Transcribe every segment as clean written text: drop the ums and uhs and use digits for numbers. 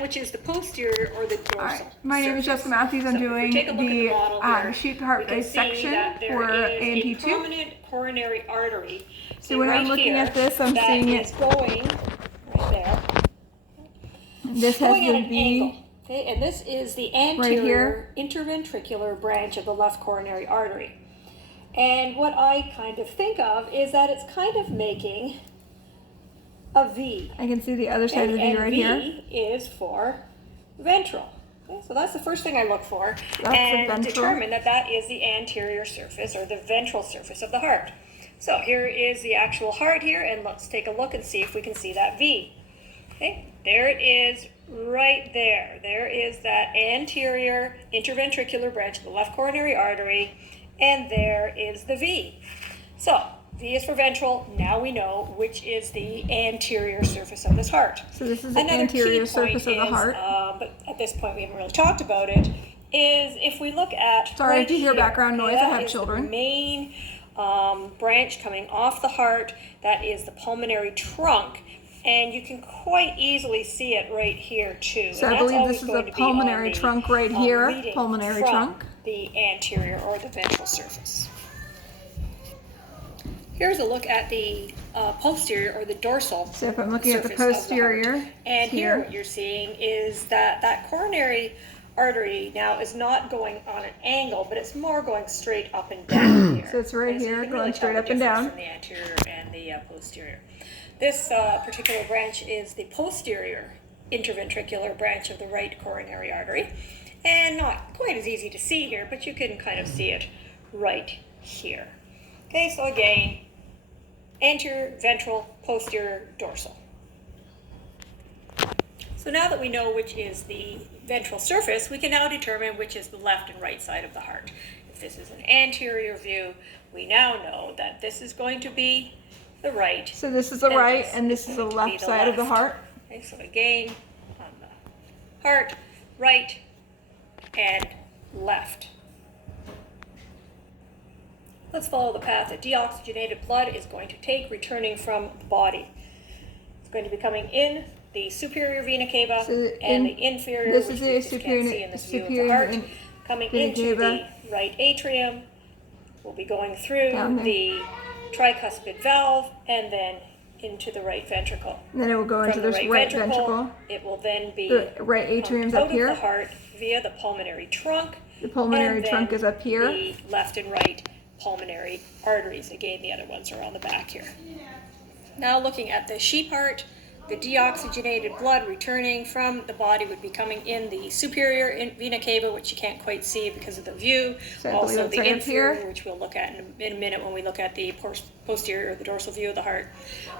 which is the posterior or the dorsal. Alright, my name is Jessica Matthews. I'm doing the sheep heart dissection for ANT2. Prominent coronary artery. So when I'm looking at this, I'm seeing it going right there. This has Going at the an V. angle. Okay, and this is the anterior interventricular branch of the left coronary artery. And what I kind of think of is that it's kind of making a V. I can see the other side of the V right here. V is for ventral. Okay, so that's the first thing I look for, That's and determine that that is the anterior surface or the ventral surface of the heart. So here is the actual heart here, and let's take a look and see if we can see that V. Okay, there it is right there. There is that anterior interventricular branch of the left coronary artery, and there is the V. So V is for ventral. Now we know which is the anterior surface of this heart. So this is the anterior surface of the heart. But at this point we haven't really talked about it, is if we look at... Sorry if you hear background noise, I have children. The main branch coming off the heart, that is the pulmonary trunk. And you can quite easily see it right here too. So I believe this is a pulmonary trunk right here, pulmonary trunk. The anterior or the ventral surface. Here's a look at the posterior or the dorsal. So if I'm looking at the posterior, and here what you're seeing is that that coronary artery now is not going on an angle, but it's more going straight up and down here. So it's right here, going straight up and down. From the anterior and the posterior. This particular branch is the posterior interventricular branch of the right coronary artery, and not quite as easy to see here, but you can kind of see it right here. Okay, so again, anterior, ventral, posterior, dorsal. So now that we know which is the ventral surface, we can now determine which is the left and right side of the heart. If this is an anterior view, we now know that this is going to be the right. So this is the right and this is the left side of the heart. Okay, so again, on the heart, right and left. Let's follow the path that deoxygenated blood is going to take, returning from the body. It's going to be coming in the superior vena cava and the inferior, this is the superior heart, coming into the right atrium. We'll be going through the tricuspid valve and then into the right ventricle. And then it will go into this right ventricle. It will then be the right atrium's up here. Out of the heart via the pulmonary trunk. The pulmonary trunk is up here. The left and right pulmonary arteries. Again, the other ones are on the back here. Now looking at the sheep heart, the deoxygenated blood returning from the body would be coming in the superior vena cava, which you can't quite see because of the view. So also the inferior, which we'll look at in a minute when we look at the posterior or the dorsal view of the heart.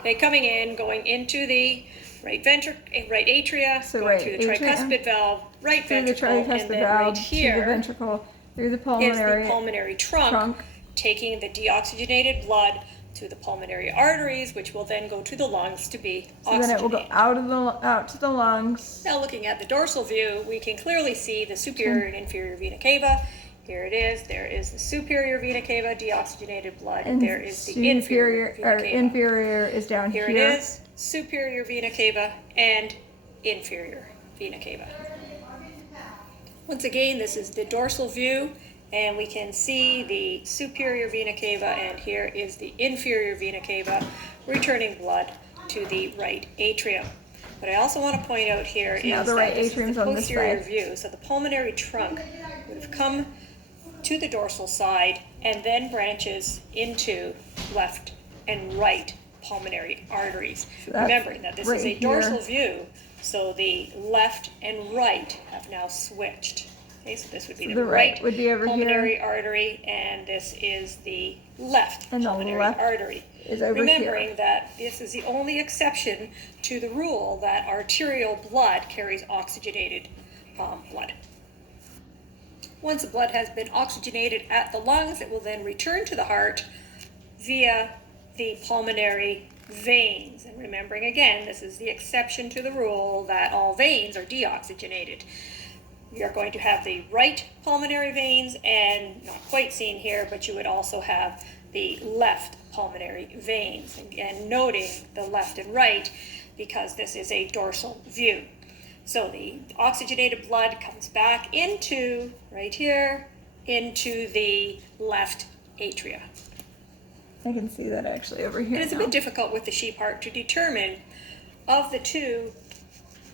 Okay, coming in, going into the right atria, so going through the tricuspid valve, right ventricle, and then right here to the ventricle, through the pulmonary trunk, taking the deoxygenated blood to the pulmonary arteries, which will then go to the lungs to be oxygenated. So then it will go out to the lungs. Now looking at the dorsal view, we can clearly see the superior and inferior vena cava. Here it is. There is the superior vena cava, deoxygenated blood, and there is the inferior vena cava. Inferior is down here. Here it is, superior vena cava and inferior vena cava. Once again, this is the dorsal view, and we can see the superior vena cava, and here is the inferior vena cava, returning blood to the right atrium. What I also want to point out here is the right that this is the on this posterior side. view. So the pulmonary trunk would have come to the dorsal side and then branches into left and right pulmonary arteries. So remembering that this is a here. dorsal view, so the left and right have now switched. Okay, so this would be the right would be over pulmonary here. artery, and this is the left and pulmonary the left artery. Is over Remembering here. that this is the only exception to the rule that arterial blood carries oxygenated blood. Once the blood has been oxygenated at the lungs, it will then return to the heart via the pulmonary veins. And remembering again, this is the exception to the rule that all veins are deoxygenated. We are going to have the right pulmonary veins, and not quite seen here, but you would also have the left pulmonary veins. Again, noting the left and right because this is a dorsal view. So the oxygenated blood comes back into, right here, into the left atria. I can see that actually over here. And it's a bit difficult with the sheep heart to determine of the two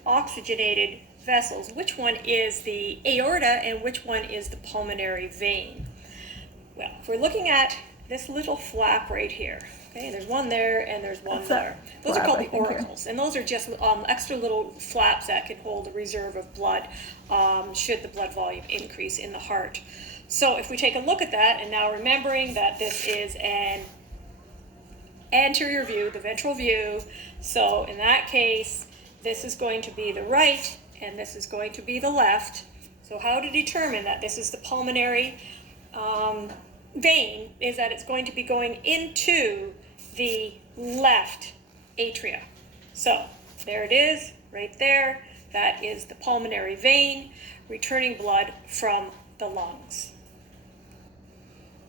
oxygenated vessels, which one is the aorta and which one is the pulmonary vein. Well, if we're looking at this little flap right here, okay, there's one there and there's one there. Those are called the auricles, and those are just extra little flaps that can hold a reserve of blood should the blood volume increase in the heart. So if we take a look at that, and now remembering that this is an anterior view, the ventral view, so in that case, this is going to be the right and this is going to be the left. So how to determine that this is the pulmonary vein is that it's going to be going into the left atria. So there it is, right there. That is the pulmonary vein returning blood from the lungs.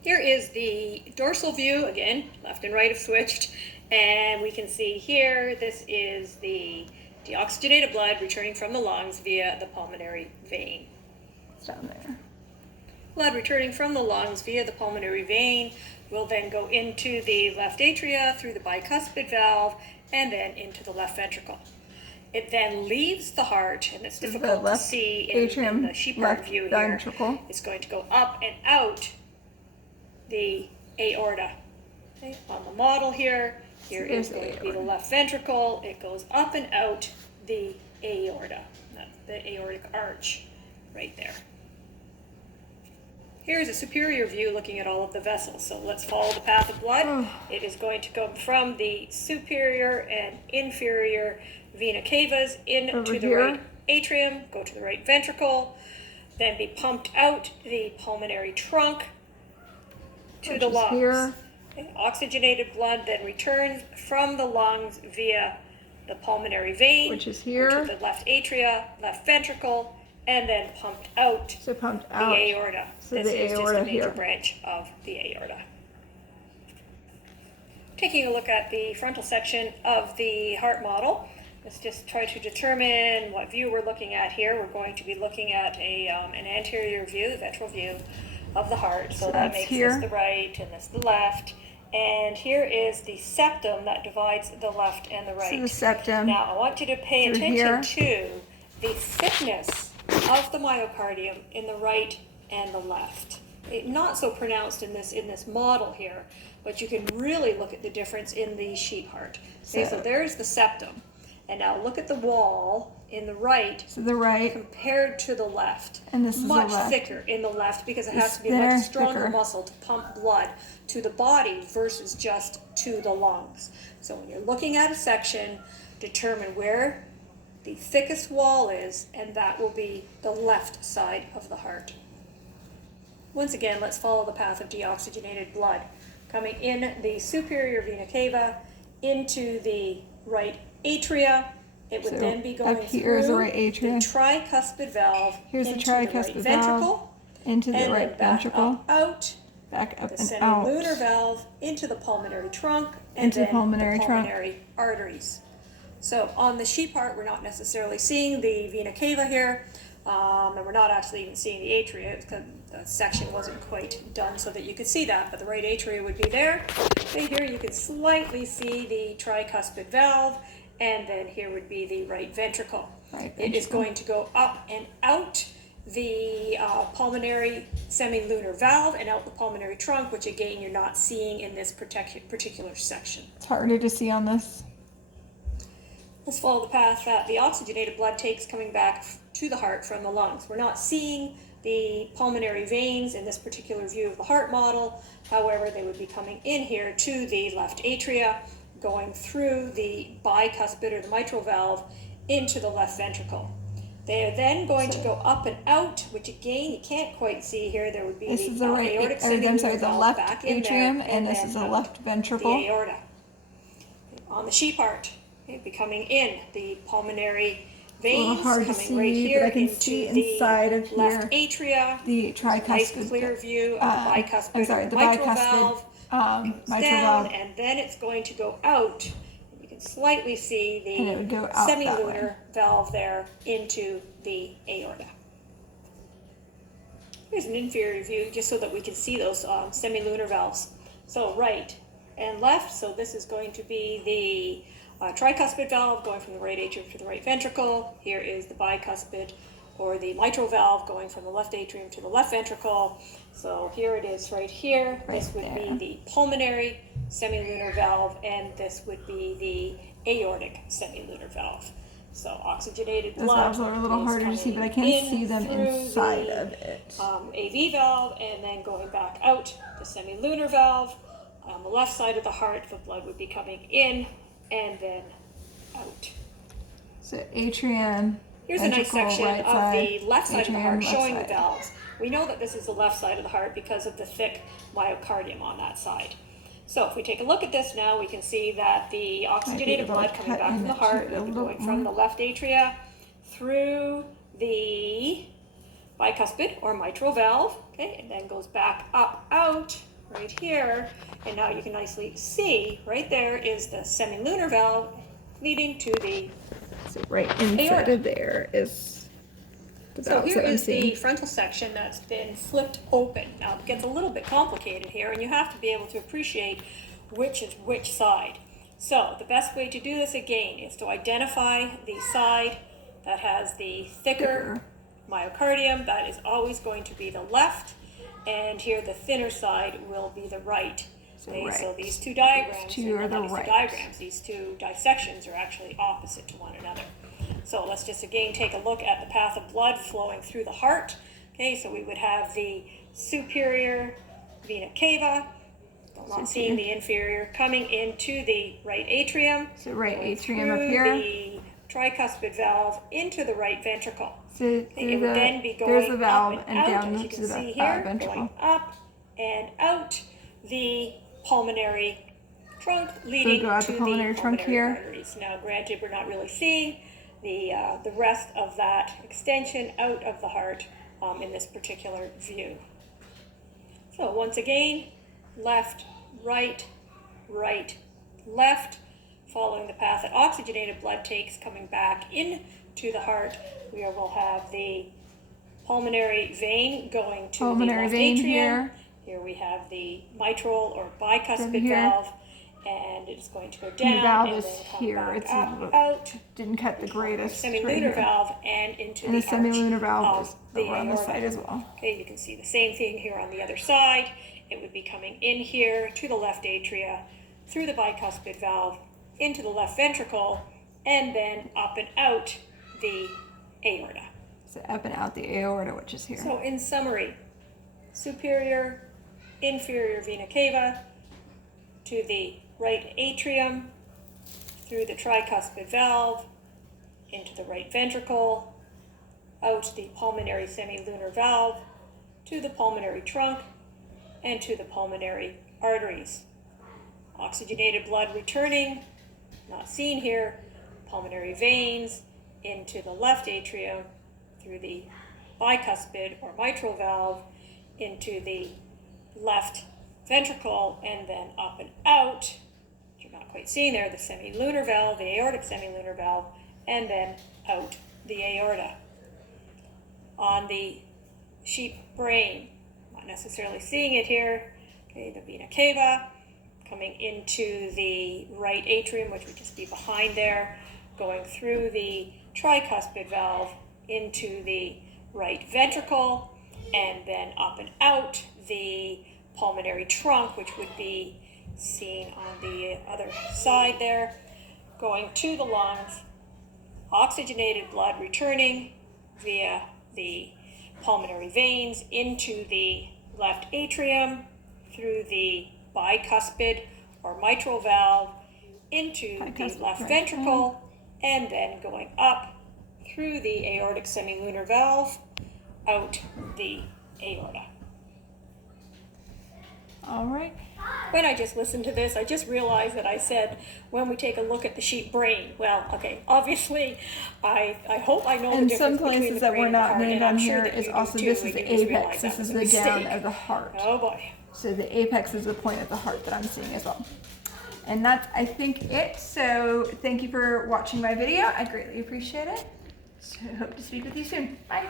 Here is the dorsal view. Again, left and right have switched. And we can see here, this is the deoxygenated blood returning from the lungs via the pulmonary vein. It's down there. Blood returning from the lungs via the pulmonary vein will then go into the left atria through the bicuspid valve and then into the left ventricle. It then leaves the heart, and it's difficult to see in the sheep heart view here. It's going to go up and out the aorta. Okay. On the model here is going to be the left ventricle. It goes up and out the aorta, the aortic arch right there. Here's a superior view looking at all of the vessels. So let's follow the path of blood. It is going to go from the superior and inferior vena cavas into the right atrium, go to the right ventricle, then be pumped out the pulmonary trunk to the lungs. Okay. Oxygenated blood then returns from the lungs via the pulmonary vein, which is here, to the left atria, left ventricle, and then pumped out, the aorta. So this is aorta just a major here. branch of the aorta. Taking a look at the frontal section of the heart model, let's just try to determine what view we're looking at here. We're going to be looking at an anterior view, the ventral view of the heart. So that makes this the right and this the left. And here is the septum that divides the left and the right. So the septum. Now I want you to pay attention to the thickness of the myocardium in the right and the left. Not so pronounced in this model here, but you can really look at the difference in the sheep heart. Okay, so there's the septum. And now look at the wall in the right, compared to the left. And this is much the left. Thicker in the left because it has to be a much stronger muscle to pump blood to the body versus just to the lungs. So when you're looking at a section, determine where the thickest wall is, and that will be the left side of the heart. Once again, let's follow the path of deoxygenated blood coming in the superior vena cava into the right atria. It would then be going through the tricuspid valve into the right ventricle, into the right ventricle, back up the semilunar valve into the pulmonary trunk, and then the pulmonary arteries. So on the sheep heart, we're not necessarily seeing the vena cava here, and we're not actually even seeing the atria because the section wasn't quite done so that you could see that, but the right atria would be there. Okay, here you can slightly see the tricuspid valve, and then here would be the right ventricle. It is going to go up and out the pulmonary semilunar valve and out the pulmonary trunk, which again you're not seeing in this particular section. It's harder to see on this. Let's follow the path that the oxygenated blood takes coming back to the heart from the lungs. We're not seeing the pulmonary veins in this particular view of the heart model. However, they would be coming in here to the left atria, going through the bicuspid or the mitral valve into the left ventricle. They are then going to go up and out, which again you can't quite see here. There would be the aortic semilunar valve back in there, and this is the left ventricle. The aorta. On the sheep heart, it'd be coming in the pulmonary veins, coming right here into the left atria. The tricuspid. Nice clear view of the bicuspid mitral valve. Mitral valve. And then it's going to go out. You can slightly see And it would go the out that way. semilunar valve there into the aorta. Here's an inferior view just so that we can see those semilunar valves. So right and left, so this is going to be the tricuspid valve going from the right atrium to the right ventricle. Here is the bicuspid or the mitral valve going from the left atrium to the left ventricle. So here it is right here. Right this would there. be the pulmonary semilunar valve, and this would be the aortic semilunar valve. So oxygenated Those blood valves are a little is harder to see, but I coming can't in see them through inside the, of it. AV valve, and then going back out the semilunar valve. On the left side of the heart, the blood would be coming in and then out. So atrium, Here's a nice ventricle, section right of side, the left side of the atrium, heart left showing the side. valves. We know that this is the left side of the heart because of the thick myocardium on that side. So if we take a look at this now, we can see that the oxygenated able to blood coming cut back from the into heart it a will be little going from the more. left atria through the bicuspid or mitral valve, okay, and then goes back up out right here. And now you can nicely see right there is the semilunar valve leading to the So right inside aorta. of there is the So valves here that I'm is the seeing. frontal section that's been flipped open. Now it gets a little bit complicated here, and you have to be able to appreciate which is which side. So the best way to do this again is to identify the side that has the thicker myocardium. That is always going to be the left, and here the thinner side will be the right. Okay, right. so these two diagrams, These two are the not these two right. diagrams, these two dissections are actually opposite to one another. So let's just again take a look at the path of blood flowing through the heart. Okay, so we would have the superior vena cava, not seeing the inferior, coming into the right atrium. So right going atrium up through here. the tricuspid valve into the right ventricle. So It would then be there's going the valve up and out, down as you to can see the here, ventricle. going up and out the pulmonary trunk leading go out to the pulmonary trunk here. arteries. Now, granted, we're not really seeing the rest of that extension out of the heart in this particular view. So once again, left, right, right, left, following the path that oxygenated blood takes coming back into the heart. We will have the pulmonary vein going to Pulmonary the left vein atrium. here. Here we have the mitral or bicuspid here. valve, and it's going to go And the down valve and is then come here. back It's up, out, didn't cut the greatest. semilunar right here. valve, and into And the the semilunar arch valve of is the over on this aorta. side as well. Okay, you can see the same thing here on the other side. It would be coming in here to the left atria, through the bicuspid valve, into the left ventricle, and then up and out the aorta. So up and out the aorta, which is here. So in summary, superior, inferior vena cava to the right atrium, through the tricuspid valve, into the right ventricle, out the pulmonary semilunar valve, to the pulmonary trunk, and to the pulmonary arteries. Oxygenated blood returning, not seen here, pulmonary veins into the left atrium, through the bicuspid or mitral valve, into the left ventricle, and then up and out, which you're not quite seeing there, the semilunar valve, the aortic semilunar valve, and then out the aorta. On the sheep brain, not necessarily seeing it here, okay, the vena cava, coming into the right atrium, which would just be behind there, going through the tricuspid valve into the right ventricle, and then up and out the pulmonary trunk, which would be seen on the other side there, going to the lungs, oxygenated blood returning via the pulmonary veins into the left atrium, through the bicuspid or mitral valve, into the left ventricle, and then going up through the aortic semilunar valve, out the aorta. All right. When I just listened to this, I just realized that I said, when we take a look at the sheep brain. Well, okay, obviously, I hope I know the And difference some places between the that brain were and the not heart, named and I'm on sure here that is you also do this too, is and the you just apex. realize This that is was a the down mistake. of the heart. Oh boy. So the apex is the point of the heart that I'm seeing as well. And that's, I think, it. So thank you for watching my video. I greatly appreciate it. So hope to speak with you soon. Bye.